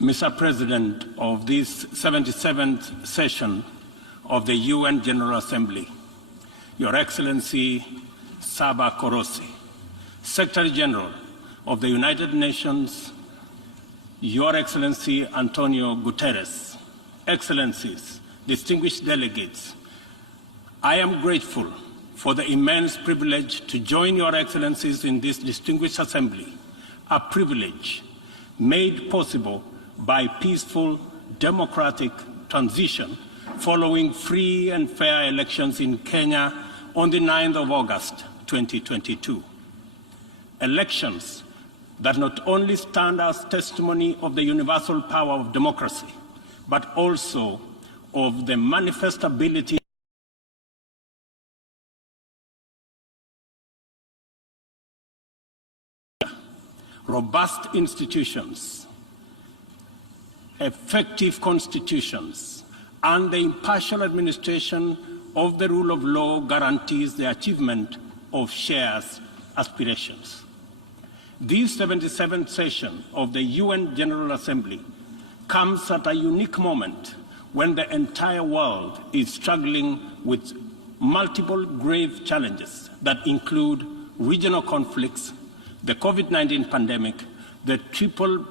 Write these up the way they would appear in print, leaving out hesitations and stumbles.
Mr. President of this 77th session of the UN General Assembly, Your Excellency Saba Korosi, Secretary General of the United Nations, Your Excellency Antonio Guterres, Excellencies, distinguished delegates, I am grateful for the immense privilege to join Your Excellencies in this distinguished assembly, a privilege made possible by peaceful, democratic transition following free and fair elections in Kenya on the 9th of August 2022. Elections that not only stand as testimony of the universal power of democracy, but also of the manifest ability robust institutions, effective constitutions, and the impartial administration of the rule of law guarantees the achievement of shared aspirations. This 77th session of the UN General Assembly comes at a unique moment when the entire world is struggling with multiple grave challenges that include regional conflicts, the COVID-19 pandemic, the triple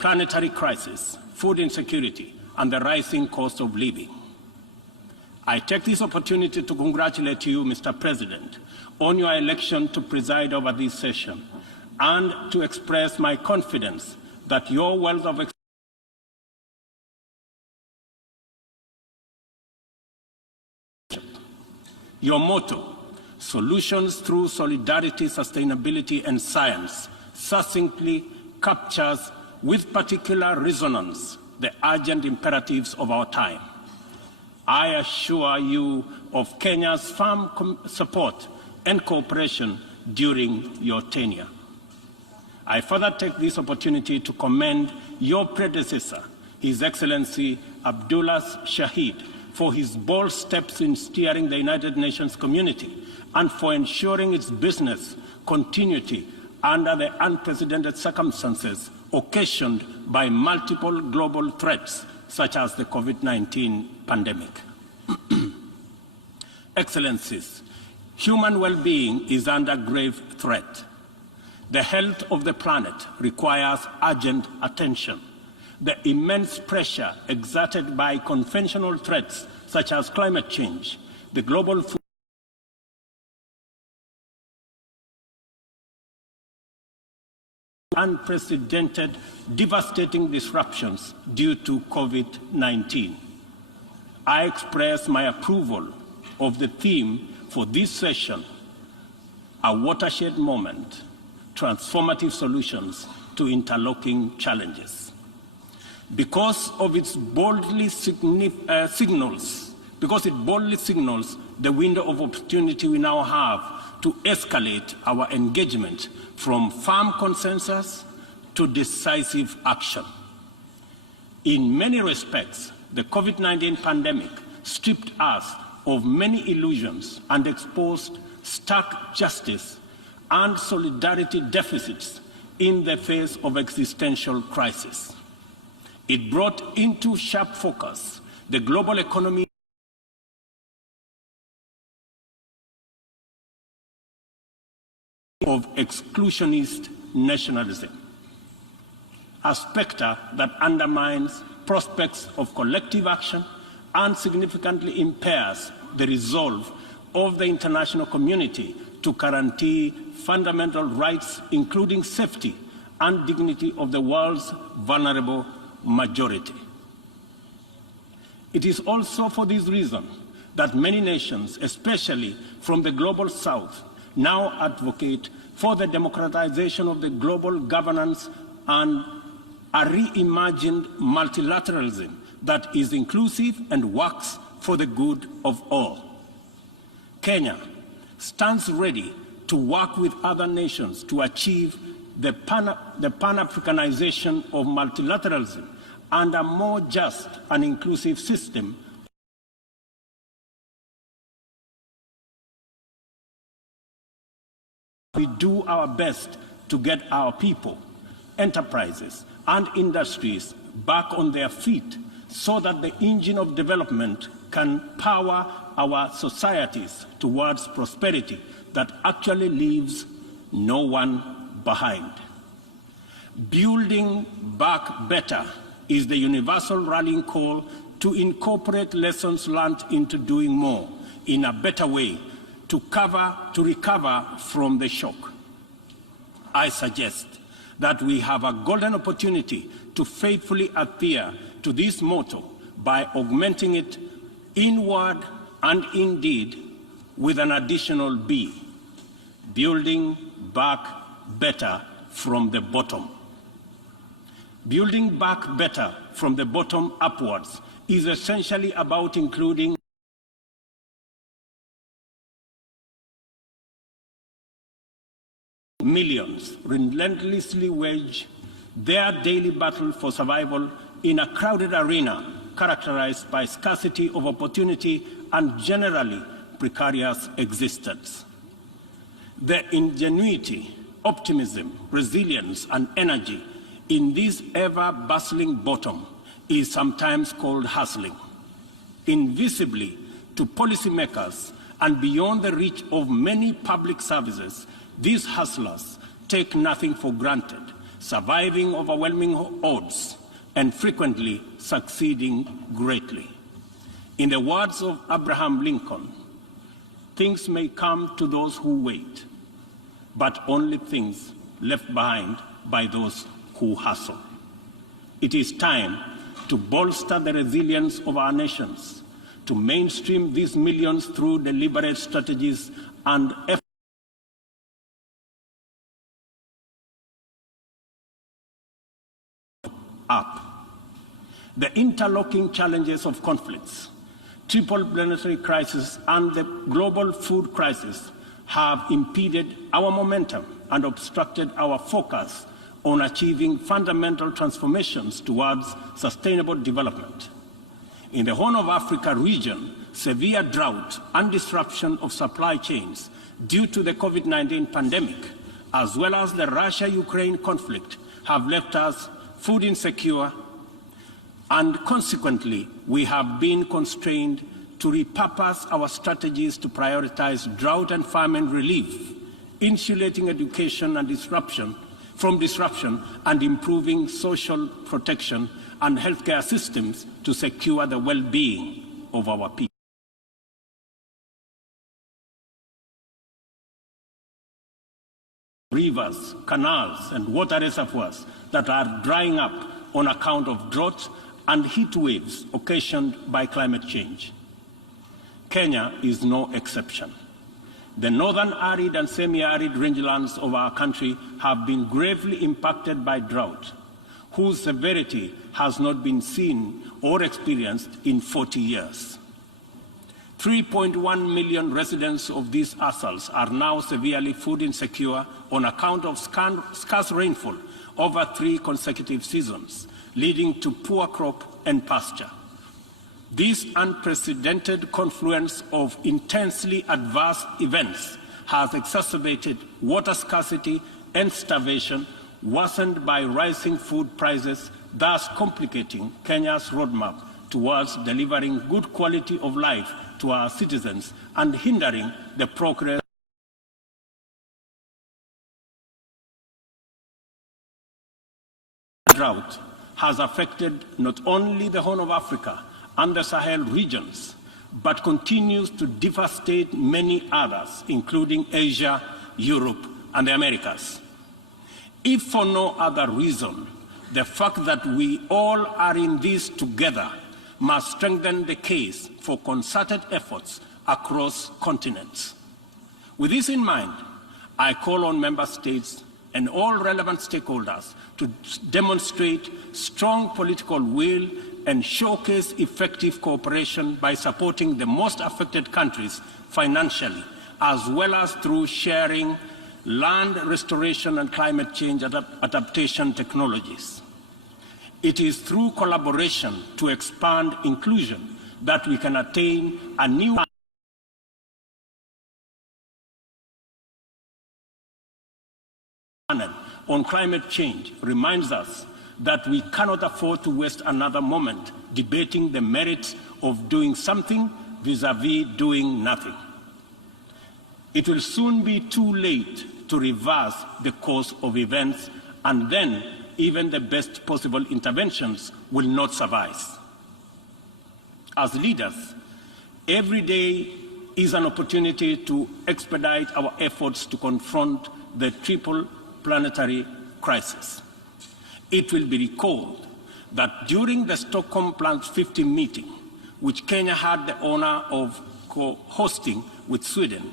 planetary crisis, food insecurity, and the rising cost of living. I take this opportunity to congratulate you, Mr. President, on your election to preside over this session and to express my confidence that your wealth of experience, your motto, solutions through solidarity, sustainability, and science, succinctly captures with particular resonance the urgent imperatives of our time. I assure you of Kenya's firm support and cooperation during your tenure. I further take this opportunity to commend your predecessor, His Excellency Abdullah Shahid, for his bold steps in steering the United Nations community and for ensuring its business continuity under the unprecedented circumstances occasioned by multiple global threats such as the COVID-19 pandemic. Excellencies, human well-being is under grave threat. The health of the planet requires urgent attention. The immense pressure exerted by conventional threats such as climate change, the global food unprecedented, devastating disruptions due to COVID-19. I express my approval of the theme for this session, a watershed moment, transformative solutions to interlocking challenges. Because it boldly signals the window of opportunity we now have to escalate our engagement from firm consensus to decisive action. In many respects, the COVID-19 pandemic stripped us of many illusions and exposed stark justice and solidarity deficits in the face of existential crisis. It brought into sharp focus the global economy of exclusionist nationalism, a specter that undermines prospects of collective action and significantly impairs the resolve of the international community to guarantee fundamental rights, including safety and dignity of the world's vulnerable majority. It is also for this reason that many nations, especially from the global south, now advocate for the democratization of the global governance and a reimagined multilateralism that is inclusive and works for the good of all. Kenya stands ready to work with other nations to achieve the pan-Africanization of multilateralism and a more just and inclusive system we do our best to get our people, enterprises, and industries back on their feet so that the engine of development can power our societies towards prosperity that actually leaves no one behind. Building back better is the universal rallying call to incorporate lessons learned into doing more in a better way to recover from the shock. I suggest that we have a golden opportunity to faithfully adhere to this motto by augmenting it in word and in deed with an additional B, building back better from the bottom. Building back better from the bottom upwards is essentially about including millions relentlessly wage their daily battle for survival in a crowded arena characterized by scarcity of opportunity and generally precarious existence. The ingenuity, optimism, resilience, and energy in this ever-bustling bottom is sometimes called hustling. Invisibly to policymakers and beyond the reach of many public services, these hustlers take nothing for granted, surviving overwhelming odds and frequently succeeding greatly. In the words of Abraham Lincoln, things may come to those who wait, but only things left behind by those who hustle. It is time to bolster the resilience of our nations, to mainstream these millions through deliberate strategies and efforts up. The interlocking challenges of conflicts, triple planetary crisis, and the global food crisis have impeded our momentum and obstructed our focus on achieving fundamental transformations towards sustainable development. In the Horn of Africa region, severe drought and disruption of supply chains due to the COVID-19 pandemic, as well as the Russia-Ukraine conflict, have left us food insecure, and consequently, we have been constrained to repurpose our strategies to prioritize drought and famine relief, insulating education and from disruption, and improving social protection and healthcare systems to secure the well-being of our people. Rivers, canals, and water reservoirs that are drying up on account of drought and heat waves occasioned by climate change. Kenya is no exception. The northern arid and semi-arid rangelands of our country have been gravely impacted by drought, whose severity has not been seen or experienced in 40 years. 3.1 million residents of these atolls are now severely food insecure on account of scarce rainfall over 3 consecutive seasons, leading to poor crop and pasture. This unprecedented confluence of intensely adverse events has exacerbated water scarcity and starvation, worsened by rising food prices, thus complicating Kenya's roadmap towards delivering good quality of life to our citizens and hindering the progress. Drought has affected not only the Horn of Africa and the Sahel regions, but continues to devastate many others, including Asia, Europe, and the Americas. If for no other reason, the fact that we all are in this together must strengthen the case for concerted efforts across continents. With this in mind, I call on member states and all relevant stakeholders to demonstrate strong political will and showcase effective cooperation by supporting the most affected countries financially, as well as through sharing land restoration and climate change adaptation technologies. It is through collaboration to expand inclusion that we can attain a new on climate change reminds us that we cannot afford to waste another moment debating the merits of doing something vis-à-vis doing nothing. It will soon be too late to reverse the course of events, and then even the best possible interventions will not suffice. As leaders, every day is an opportunity to expedite our efforts to confront the triple planetary crisis. It will be recalled that during the Stockholm Plus 50 meeting, which Kenya had the honor of co-hosting with Sweden,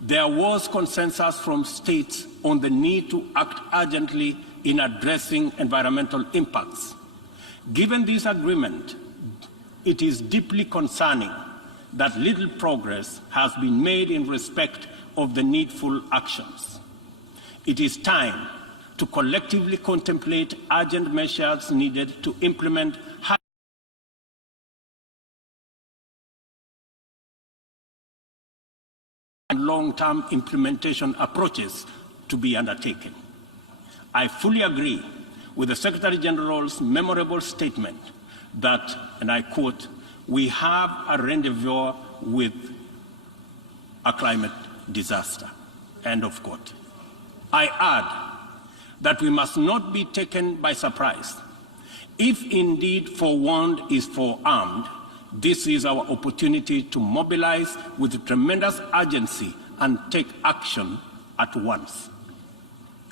there was consensus from states on the need to act urgently in addressing environmental impacts. Given this agreement, it is deeply concerning that little progress has been made in respect of the needful actions. It is time to collectively contemplate urgent measures needed to implement and long-term implementation approaches to be undertaken. I fully agree with the Secretary General's memorable statement that, and I quote, "We have a rendezvous with a climate disaster," end of quote. I add that we must not be taken by surprise. If indeed forewarned is forearmed, this is our opportunity to mobilize with tremendous urgency and take action at once.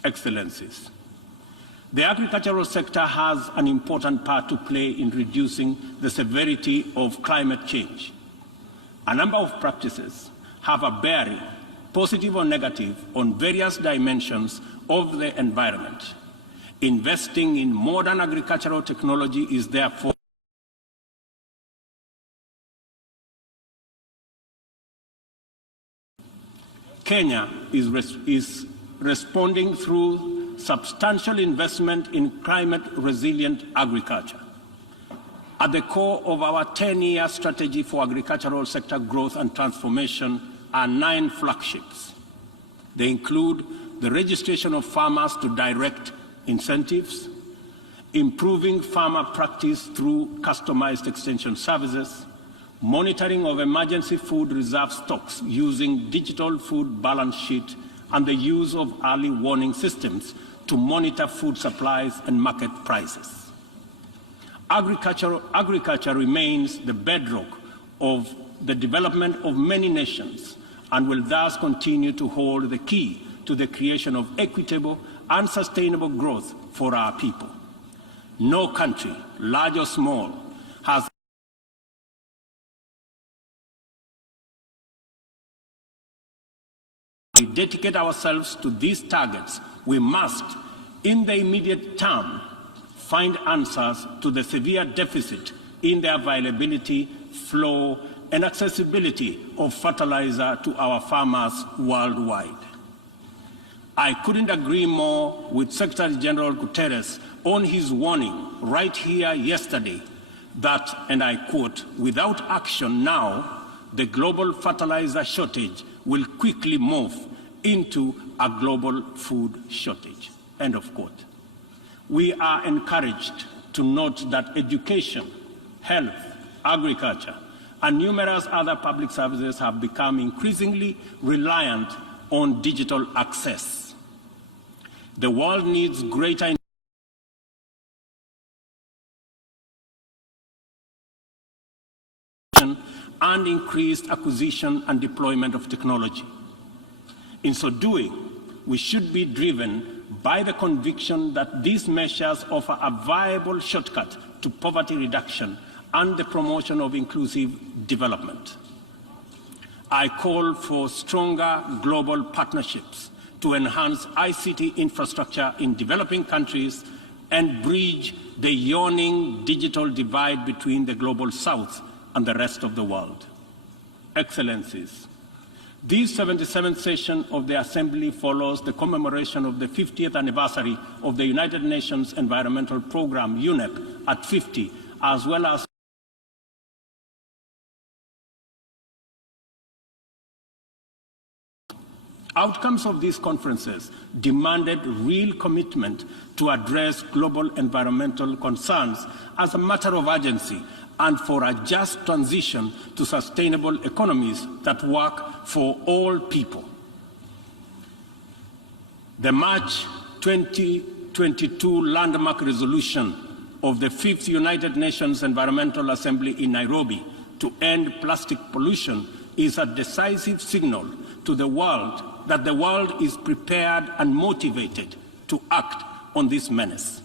Excellencies, the agricultural sector has an important part to play in reducing the severity of climate change. A number of practices have a bearing, positive or negative, on various dimensions of the environment. Investing in modern agricultural technology is therefore Kenya is responding through substantial investment in climate-resilient agriculture. At the core of our 10-year strategy for agricultural sector growth and transformation are 9 flagships. They include the registration of farmers to direct incentives, improving farmer practice through customized extension services, monitoring of emergency food reserve stocks using digital food balance sheet, and the use of early warning systems to monitor food supplies and market prices. Agriculture remains the bedrock of the development of many nations and will thus continue to hold the key to the creation of equitable and sustainable growth for our people. No country, large or small, has we dedicate ourselves to these targets. We must, in the immediate term, find answers to the severe deficit in the availability, flow, and accessibility of fertilizer to our farmers worldwide. I couldn't agree more with Secretary General Guterres on his warning right here yesterday that, and I quote, "Without action now, the global fertilizer shortage will quickly morph into a global food shortage," end of quote. We are encouraged to note that education, health, agriculture, and numerous other public services have become increasingly reliant on digital access. The world needs greater and increased acquisition and deployment of technology. In so doing, we should be driven by the conviction that these measures offer a viable shortcut to poverty reduction and the promotion of inclusive development. I call for stronger global partnerships to enhance ICT infrastructure in developing countries and bridge the yawning digital divide between the global south and the rest of the world. Excellencies, this 77th session of the Assembly follows the commemoration of the 50th anniversary of the United Nations Environmental Programme, UNEP, at 50, as well as outcomes of these conferences demanded real commitment to address global environmental concerns as a matter of urgency and for a just transition to sustainable economies that work for all people. The March 2022 landmark resolution of the 5th United Nations Environmental Assembly in Nairobi to end plastic pollution is a decisive signal to the world that the world is prepared and motivated to act on this menace.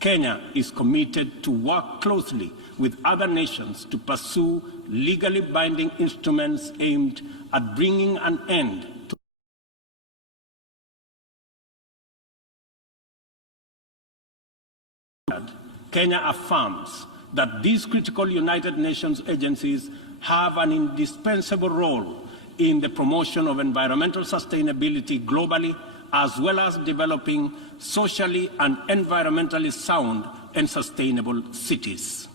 Kenya is committed to work closely with other nations to pursue legally binding instruments aimed at bringing an end to Kenya affirms that these critical United Nations agencies have an indispensable role in the promotion of environmental sustainability globally, as well as developing socially and environmentally sound and sustainable cities.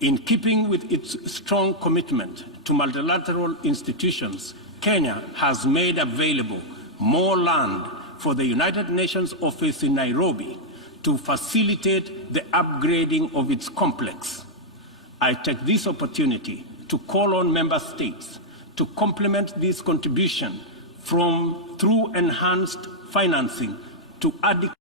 In keeping with its strong commitment to multilateral institutions, Kenya has made available more land for the United Nations office in Nairobi to facilitate the upgrading of its complex. I take this opportunity to call on member states to complement this contribution through enhanced financing to adequate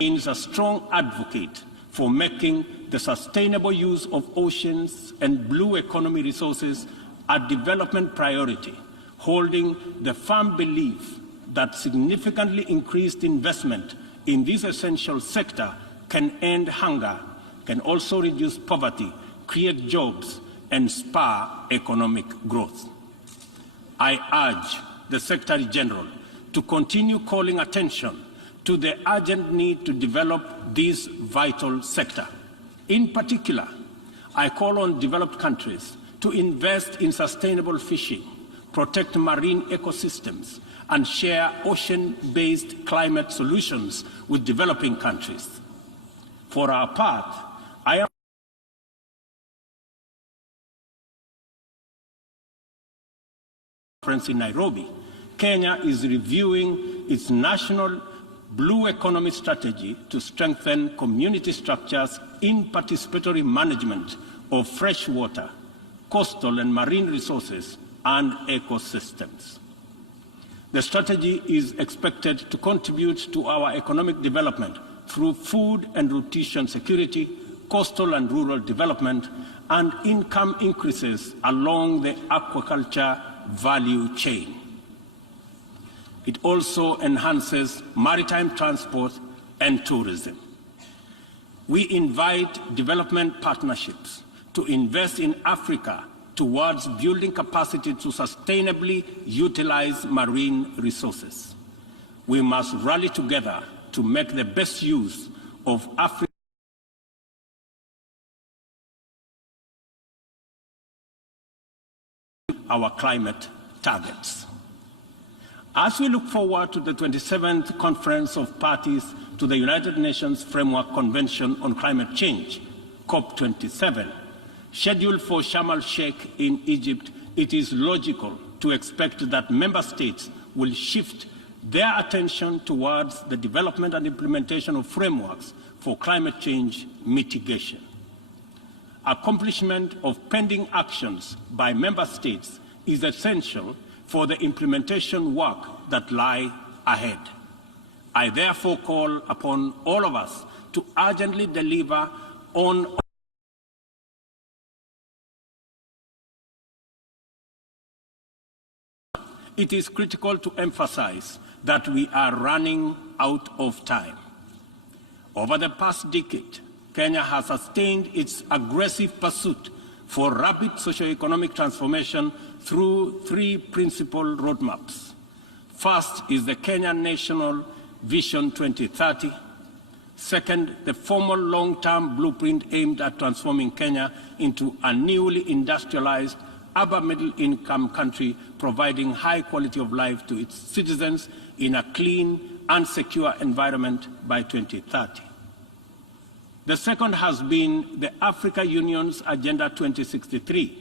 is a strong advocate for making the sustainable use of oceans and blue economy resources a development priority, holding the firm belief that significantly increased investment in this essential sector can end hunger, can also reduce poverty, create jobs, and spur economic growth. I urge the Secretary General to continue calling attention to the urgent need to develop this vital sector. In particular, I call on developed countries to invest in sustainable fishing, protect marine ecosystems, and share ocean-based climate solutions with developing countries. For our part, I am in Nairobi. Kenya is reviewing its national blue economy strategy to strengthen community structures in participatory management of freshwater, coastal and marine resources and ecosystems. The strategy is expected to contribute to our economic development through food and nutrition security, coastal and rural development, and income increases along the aquaculture value chain. It also enhances maritime transport and tourism. We invite development partnerships to invest in Africa towards building capacity to sustainably utilize marine resources. We must rally together to make the best use of Africa. Our climate targets. As we look forward to the 27th Conference of Parties to the United Nations Framework Convention on Climate Change, COP27, scheduled for Sharm el-Sheikh in Egypt, it is logical to expect that member states will shift their attention towards the development and implementation of frameworks for climate change mitigation. Accomplishment of pending actions by member states is essential for the implementation work that lie ahead. I therefore call upon all of us to urgently deliver on it is critical to emphasize that we are running out of time. Over the past decade, Kenya has sustained its aggressive pursuit for rapid socioeconomic transformation through three principal roadmaps. First is the Kenyan National Vision 2030. Second, the formal long-term blueprint aimed at transforming Kenya into a newly industrialized, upper middle-income country, providing high quality of life to its citizens in a clean and secure environment by 2030. The second has been the Africa Union's Agenda 2063,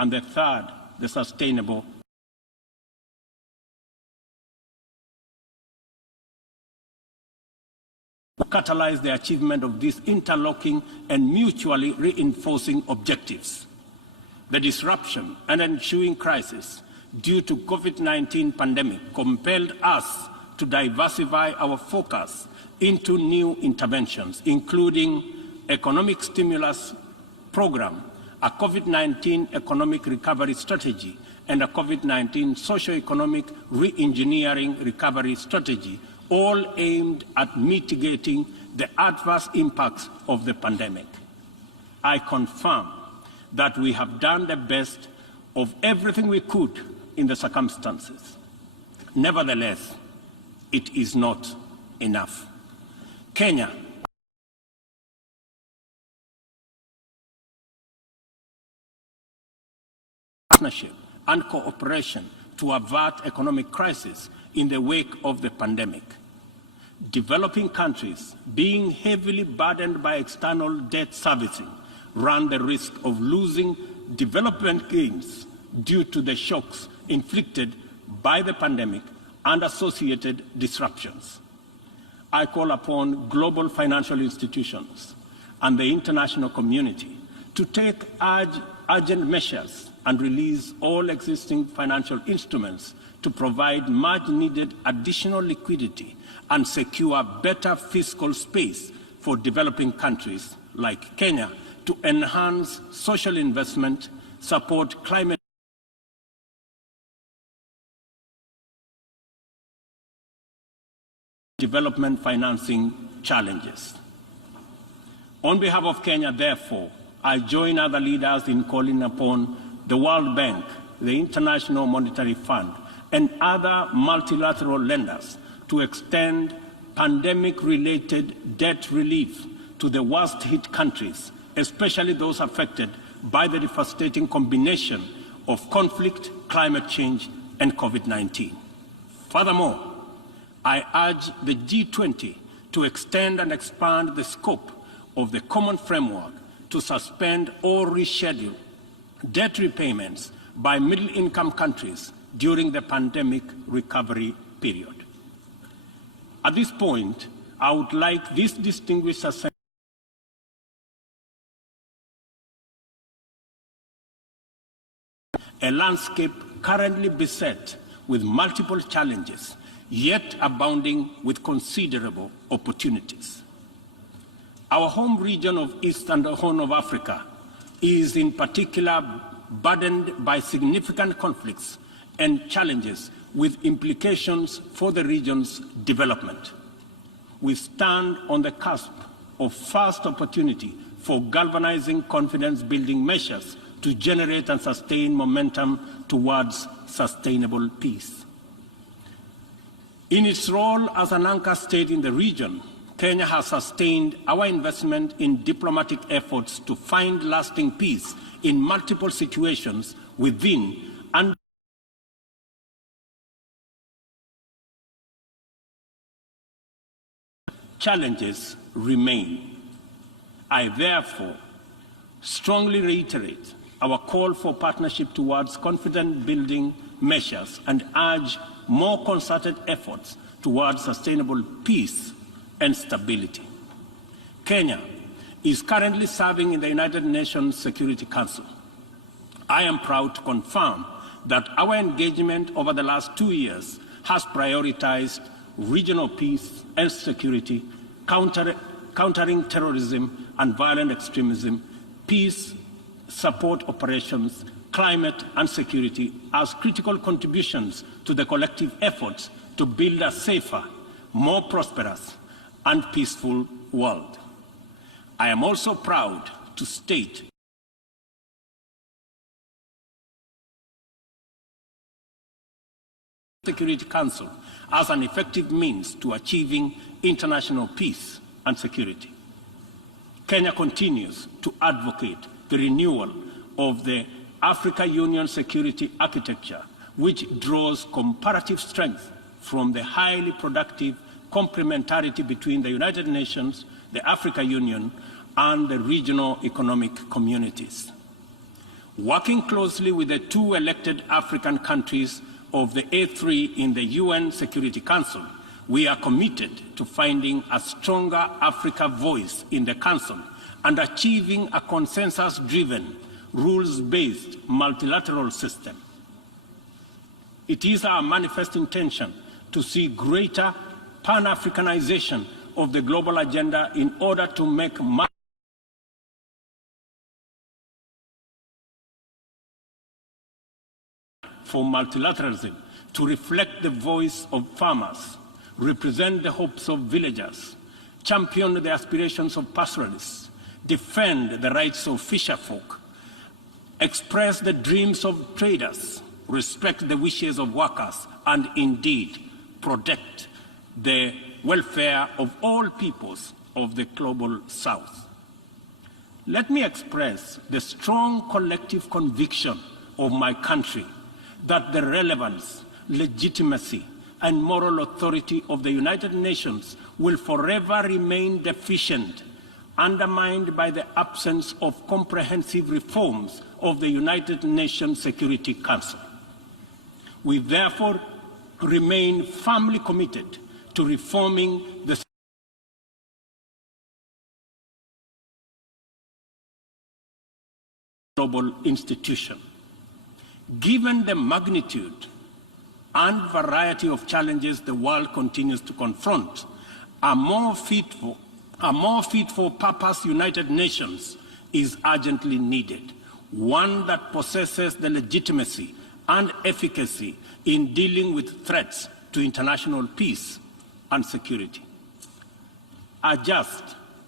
and the third, the Sustainable to catalyze the achievement of these interlocking and mutually reinforcing objectives. The disruption and ensuing crisis due to COVID-19 pandemic compelled us to diversify our focus into new interventions, including economic stimulus program, a COVID-19 economic recovery strategy, and a COVID-19 socio-economic re-engineering recovery strategy, all aimed at mitigating the adverse impacts of the pandemic. I confirm that we have done the best of everything we could in the circumstances. Nevertheless, it is not enough. Kenya partnership and cooperation to avert economic crisis in the wake of the pandemic. Developing countries, being heavily burdened by external debt servicing, run the risk of losing development gains due to the shocks inflicted by the pandemic and associated disruptions. I call upon global financial institutions and the international community to take urgent measures and release all existing financial instruments to provide much-needed additional liquidity and secure better fiscal space for developing countries like Kenya to enhance social investment, support climate development financing challenges. On behalf of Kenya, therefore, I join other leaders in calling upon the World Bank, the International Monetary Fund, and other multilateral lenders to extend pandemic-related debt relief to the worst-hit countries, especially those affected by the devastating combination of conflict, climate change, and COVID-19. Furthermore, I urge the G20 to extend and expand the scope of the common framework to suspend or reschedule debt repayments by middle-income countries during the pandemic recovery period. At this point, I would like this distinguished assembly a landscape currently beset with multiple challenges, yet abounding with considerable opportunities. Our home region of East and Horn of Africa is in particular burdened by significant conflicts and challenges with implications for the region's development. We stand on the cusp of first opportunity for galvanizing confidence-building measures to generate and sustain momentum towards sustainable peace. In its role as an anchor state in the region, Kenya has sustained our investment in diplomatic efforts to find lasting peace in multiple situations within and challenges remain. I therefore strongly reiterate our call for partnership towards confidence-building measures and urge more concerted efforts towards sustainable peace and stability. Kenya is currently serving in the United Nations Security Council. I am proud to confirm that our engagement over the last 2 years has prioritized regional peace and security, countering terrorism and violent extremism, peace support operations, climate and security as critical contributions to the collective efforts to build a safer, more prosperous and peaceful world. I am also proud to state the Security Council as an effective means to achieving international peace and security. Kenya continues to advocate the renewal of the Africa Union security architecture, which draws comparative strength from the highly productive complementarity between the United Nations, the Africa Union, and the regional economic communities. Working closely with the two elected African countries of the A3 in the UN Security Council, we are committed to finding a stronger Africa voice in the Council and achieving a consensus-driven, rules-based multilateral system. It is our manifest intention to see greater Pan-Africanization of the global agenda in order to make for multilateralism to reflect the voice of farmers, represent the hopes of villagers, champion the aspirations of pastoralists, defend the rights of fisherfolk, express the dreams of traders, respect the wishes of workers, and indeed protect the welfare of all peoples of the global South. Let me express the strong collective conviction of my country that the relevance, legitimacy, and moral authority of the United Nations will forever remain deficient, undermined by the absence of comprehensive reforms of the United Nations Security Council. We therefore remain firmly committed to reforming the global institution. Given the magnitude and variety of challenges the world continues to confront, a more fit for purpose United Nations is urgently needed, one that possesses the legitimacy and efficacy in dealing with threats to international peace and security. A just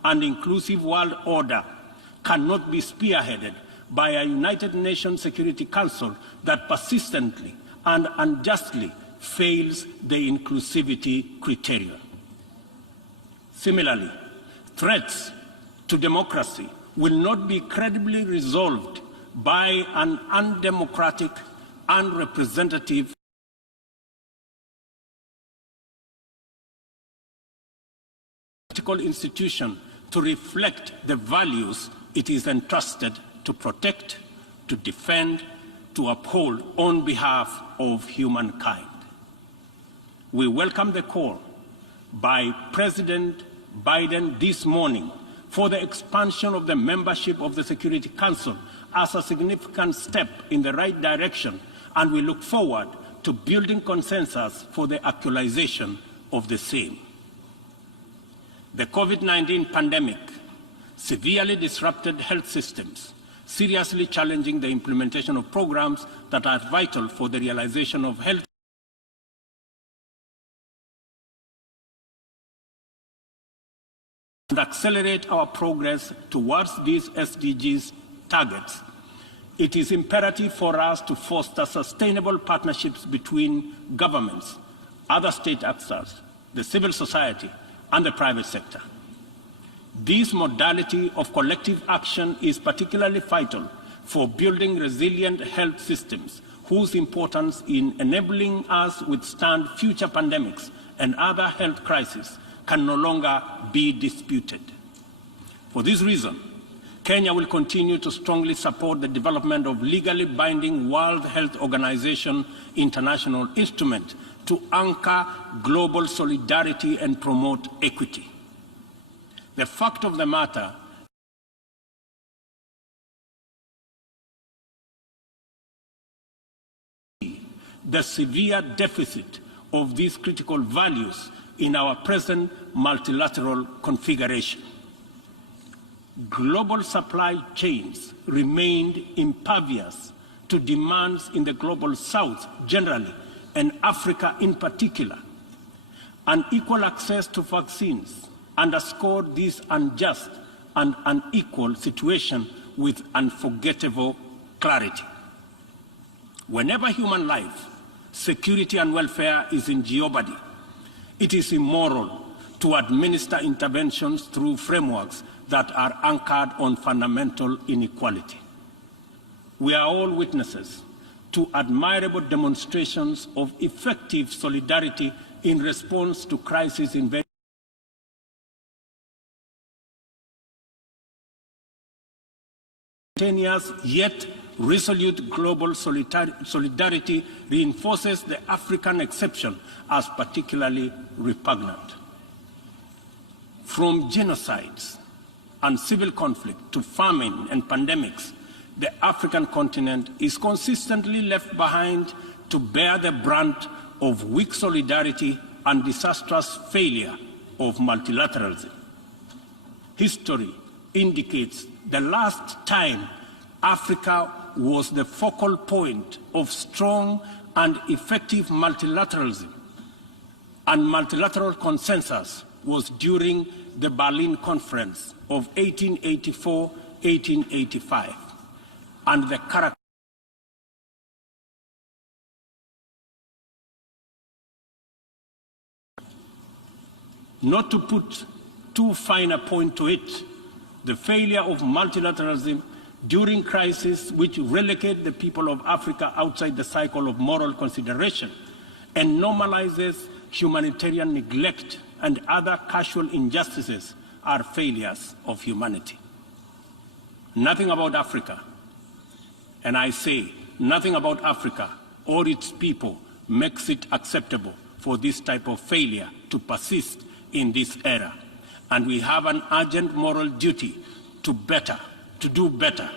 and inclusive world order cannot be spearheaded by a United Nations Security Council that persistently and unjustly fails the inclusivity criterion. Similarly, threats to democracy will not be credibly resolved by an undemocratic and representative political institution to reflect the values it is entrusted to protect, to defend, to uphold on behalf of humankind. We welcome the call by President Biden this morning for the expansion of the membership of the Security Council as a significant step in the right direction, and we look forward to building consensus for the actualization of the same. The COVID-19 pandemic severely disrupted health systems, seriously challenging the implementation of programs that are vital for the realization of health and accelerate our progress towards these SDGs targets. It is imperative for us to foster sustainable partnerships between governments, other state actors, the civil society, and the private sector. This modality of collective action is particularly vital for building resilient health systems whose importance in enabling us to withstand future pandemics and other health crises can no longer be disputed. For this reason, Kenya will continue to strongly support the development of legally binding World Health Organization international instrument to anchor global solidarity and promote equity. The fact of the matter is the severe deficit of these critical values in our present multilateral configuration. Global supply chains remained impervious to demands in the global South generally, and Africa in particular. Unequal access to vaccines underscored this unjust and unequal situation with unforgettable clarity. Whenever human life, security, and welfare is in jeopardy, it is immoral to administer interventions through frameworks that are anchored on fundamental inequality. We are all witnesses to admirable demonstrations of effective solidarity in response to crises in Simultaneous yet resolute global solidarity reinforces the African exception as particularly repugnant. From genocides and civil conflict to famine and pandemics, the African continent is consistently left behind to bear the brunt of weak solidarity and disastrous failure of multilateralism. History indicates the last time Africa was the focal point of strong and effective multilateralism and multilateral consensus was during the Berlin Conference of 1884-1885, and the character not to put too fine a point to it, the failure of multilateralism during crises which relegate the people of Africa outside the cycle of moral consideration and normalizes humanitarian neglect and other casual injustices are failures of humanity. Nothing about Africa, and I say nothing about Africa or its people makes it acceptable for this type of failure to persist in this era. And we have an urgent moral duty to do better,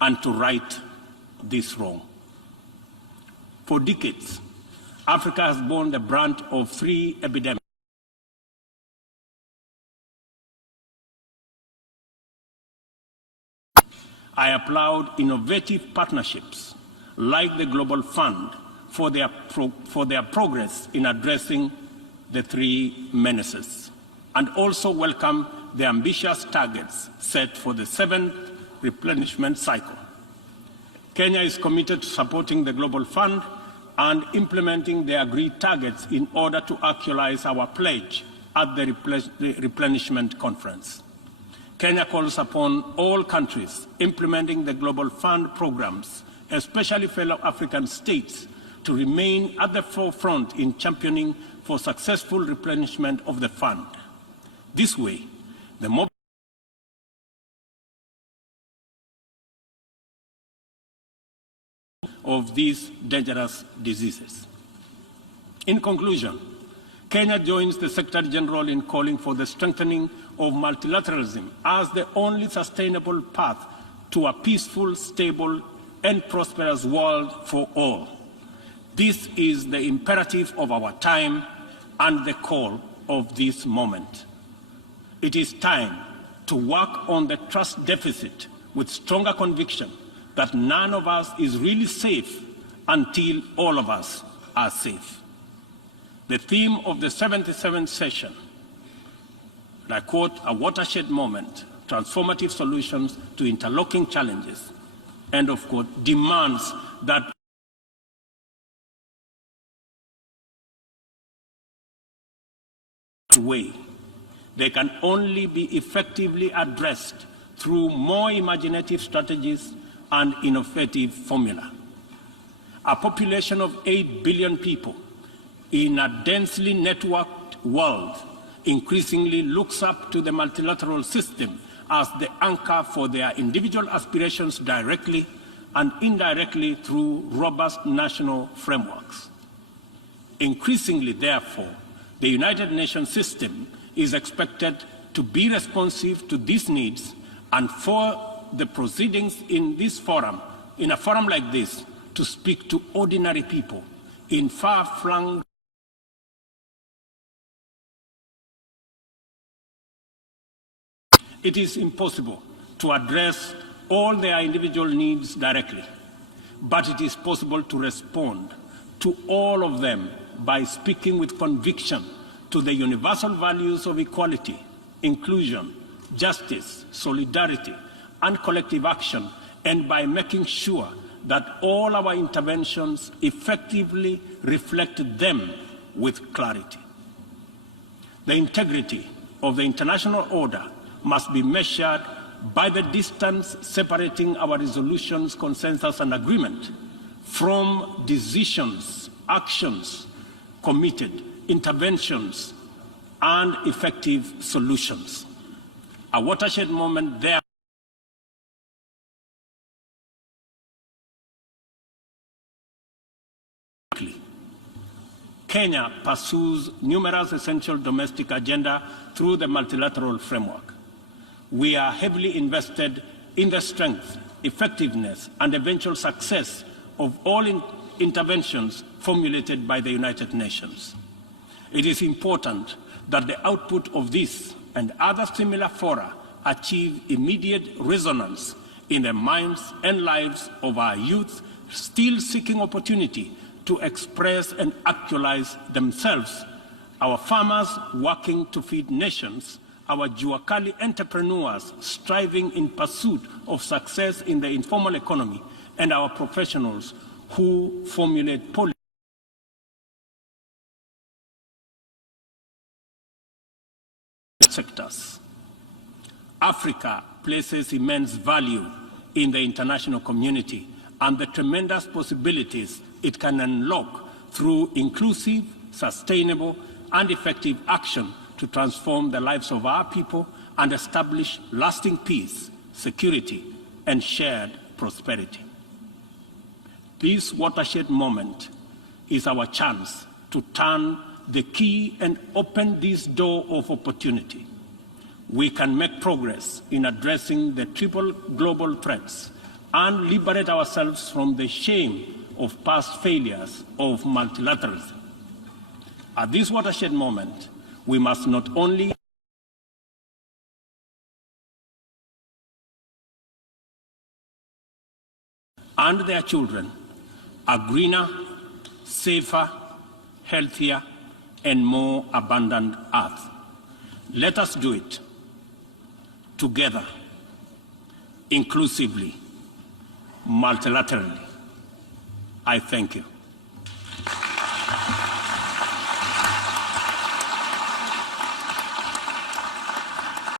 and to right this wrong. For decades, Africa has borne the brunt of three epidemics. I applaud innovative partnerships like the Global Fund for their progress in addressing the three menaces, and also welcome the ambitious targets set for the 7th replenishment cycle. Kenya is committed to supporting the Global Fund and implementing the agreed targets in order to actualize our pledge at the replenishment conference. Kenya calls upon all countries implementing the Global Fund programs, especially fellow African states, to remain at the forefront in championing for successful replenishment of the fund. This way, the of these dangerous diseases. In conclusion, Kenya joins the Secretary General in calling for the strengthening of multilateralism as the only sustainable path to a peaceful, stable, and prosperous world for all. This is the imperative of our time and the call of this moment. It is time to work on the trust deficit with stronger conviction that none of us is really safe until all of us are safe. The theme of the 77th session, and I quote, a watershed moment, transformative solutions to interlocking challenges, end of quote, demands that way. They can only be effectively addressed through more imaginative strategies and innovative formula. A population of 8 billion people in a densely networked world increasingly looks up to the multilateral system as the anchor for their individual aspirations directly and indirectly through robust national frameworks. Increasingly, therefore, the United Nations system is expected to be responsive to these needs and for the proceedings in this forum, in a forum like this, to speak to ordinary people in far-flung it is impossible to address all their individual needs directly, but it is possible to respond to all of them by speaking with conviction to the universal values of equality, inclusion, justice, solidarity, and collective action, and by making sure that all our interventions effectively reflect them with clarity. The integrity of the international order must be measured by the distance separating our resolutions, consensus, and agreement from decisions, actions, committed interventions, and effective solutions. A watershed moment there Kenya pursues numerous essential domestic agenda through the multilateral framework. We are heavily invested in the strength, effectiveness, and eventual success of all interventions formulated by the United Nations. It is important that the output of this and other similar fora achieve immediate resonance in the minds and lives of our youth still seeking opportunity to express and actualize themselves, our farmers working to feed nations, our Juakali entrepreneurs striving in pursuit of success in the informal economy, and our professionals who formulate policy sectors. Africa places immense value in the international community and the tremendous possibilities it can unlock through inclusive, sustainable, and effective action to transform the lives of our people and establish lasting peace, security, and shared prosperity. This watershed moment is our chance to turn the key and open this door of opportunity. We can make progress in addressing the triple global threats and liberate ourselves from the shame of past failures of multilateralism. At this watershed moment, we must not only and their children a greener, safer, healthier, and more abundant earth. Let us do it together, inclusively, multilaterally. I thank you.